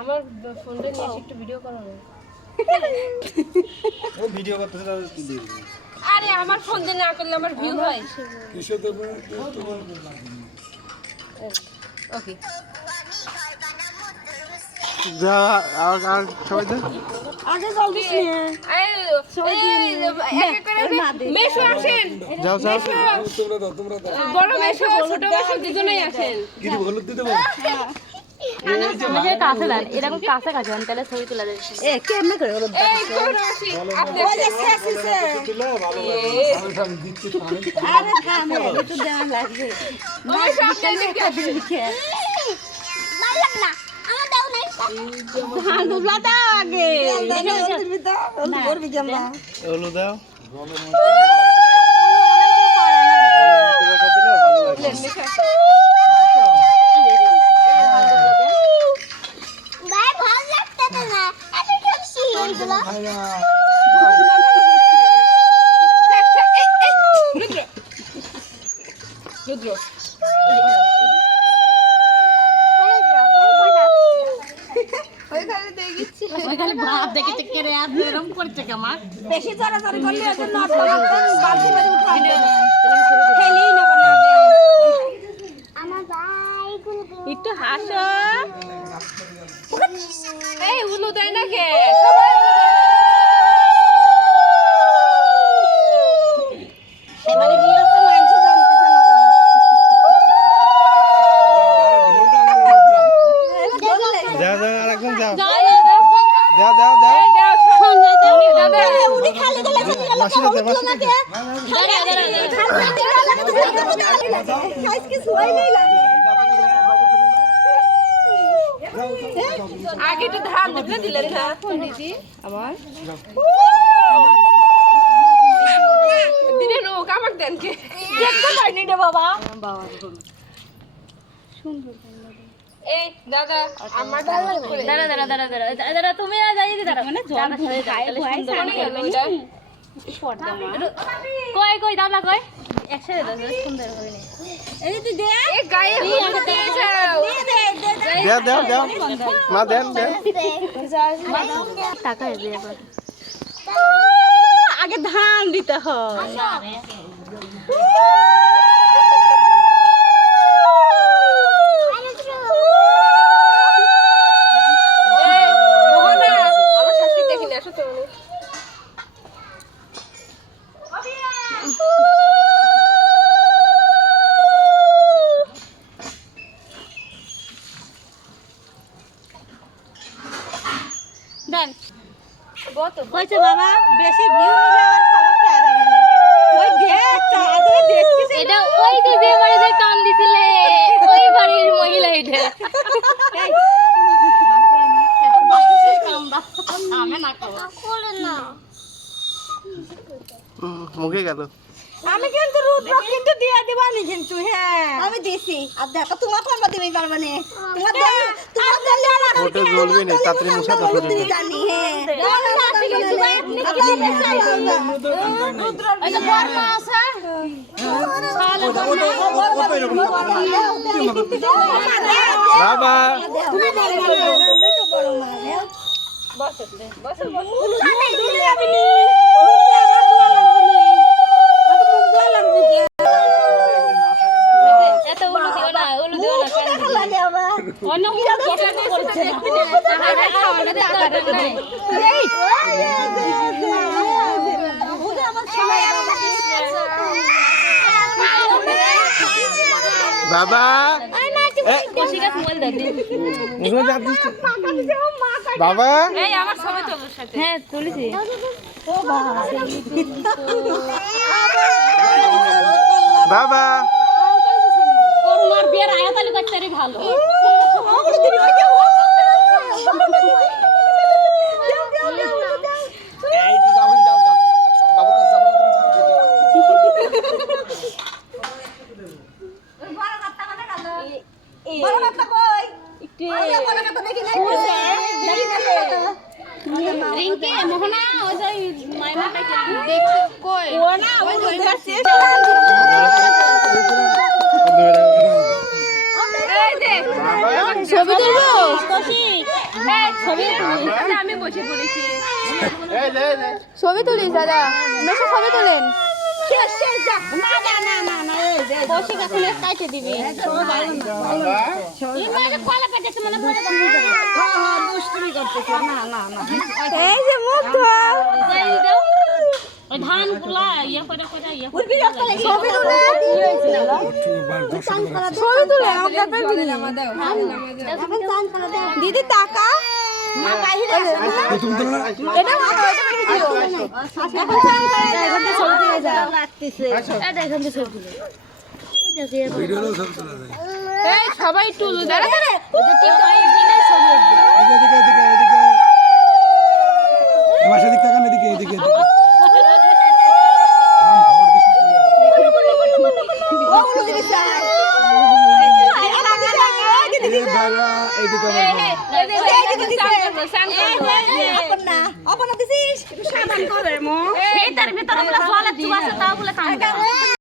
আমার ফোনটা নিয়ে একটু ভিডিও করো না। ও ভিডিও করতে দিয়ে দিবি। আরে আমার ফোন দিয়ে না করলে আমার ভিউ হয়। ওকে যা আর সবাই যা আগে জলদি মেশো আসেন। যাও যাও তোমরা দাও বড় মেশো ছোট মেশো দুজনেই আসেন। কি দিব হলুদ দিতে বল কাছে দেন এরকম কাছে কাছে দেন তাহলে ছবি তুলে দেন এই কোন আসি আপনি ওই যে শেষিছে দিলে ভালো লাগে আমি দিচ্ছি পানি আরে থামে একটু দেওয়া লাগবে ওই সামনে দিকে আসে মারলাম না আমার দাও নাই ধান দুলা দাও আগে ওলো দাও ভাই ভালো লাগতেছে না এত খাচ্ছি এইগুলো রুদ্র ওইখানে ভাত দেখেছে কেরে আর এরকম করছে কেমন বেশি জড়াজড়ি করলে ওই জন্য বালতি বালতি উঠাবে খেলেই নেব না আমার ভাই একটু হাসো এই উলু দেয় না কে সবাই উলু দেয় এবারে বিয়ে তো মানছি জানতেছে না যা যা আরেকজন যাও দাও দাও দাও দাও দাদা উনি খালি গলে মাসি না মাসি আগে তো ধান দিলে দিলেন না দিদি আমার দিলেন ও কামাক দেন কে দেখতে পাইনি রে বাবা সুন্দর এই দাদা আমার দাঁড়া তুমি যাই দি দাঁড়া মানে জল ধরে যায় কই দাবলা কই একসাথে দাও সুন্দর হবে না এই তুই দে এই গায়ে হলুদ দিয়ে যাও দাও দাও মা দেন দেন টাকা হবে এখন আগে ধান দিতে হয় আমার শাশুড়ি দেখি না আসো তো দেন কইছে বাবা বেশি ভিউ নিলে আর সমস্যা হবে না ওই দেখ তাড়াতাড়ি দেখতেছ এটা ওই যে বাড়িতে কান দিছিলে ওই বাড়ির মহিলা এটা মুখে গেল আমি কিন্তু রুদ্র কিন্তু দিয়ে দিবানি কিন্তু হ্যাঁ আমি দিছি আর দেখো তোমার কোনটা দিবি পারবে না তোমার দিলে আর ওটা জ্বলবে না তাড়াতাড়ি মুছা তো ফেলে জানি হ্যাঁ বাবা এত উলু দিও না অন্য কষ্ট করছে বাবা বাবা এই আমার ছবি তো ওর সাথে হ্যাঁ তুলেছি বাবা করোনার বিয়ের আয়াতালি করতে ভালো বড় কথা কই আরে বড় কথা দেখি নাই রিঙ্কি মোহনা ওই যে মাইমাটা দেখছে কই ও না ওই কাছে এই যে ছবি তুলবো কৌশিক এই ছবি তুলি আমি বসে পড়েছি ছবি তুলিস দাদা মেশো ছবি তুলেন শেষ শেষ যা না এই যে কৌশিক এখন কাটে দিবি এই মাঝে কলা পেটেছে মনে পড়ে দুষ্টুমি করতেছ না এই যে মুখ ধর ওই ধান গুলা ইয়া করে ইয়া উঠবি রক্ত লাগি ছবি তুলে কি হইছিল ছবি তুলে আমরা পারবি না এখন চান করে দে দিদি টাকা মা বাইরে আছে তুমি তো না এটা মা এটা বেশি দিও এখন চান করে দে এখন ছবি তুলে যা লাগতেছে এটা এখান থেকে ছবি তুলে ভিডিও সব চলে যায় এই সবাই তুলে দাঁড়া দাঁড়া ওটা ঠিক ভাই দিনে ছবি উঠবে এদিকে বাসা দিক তাকান এদিকে ওগুলো দিবি চাই এই ভাড়া এইদিকে অপনা দিছিস একটু সাবধান করে মো এই তার ভিতরে বলে জল আছে তা বলে কাম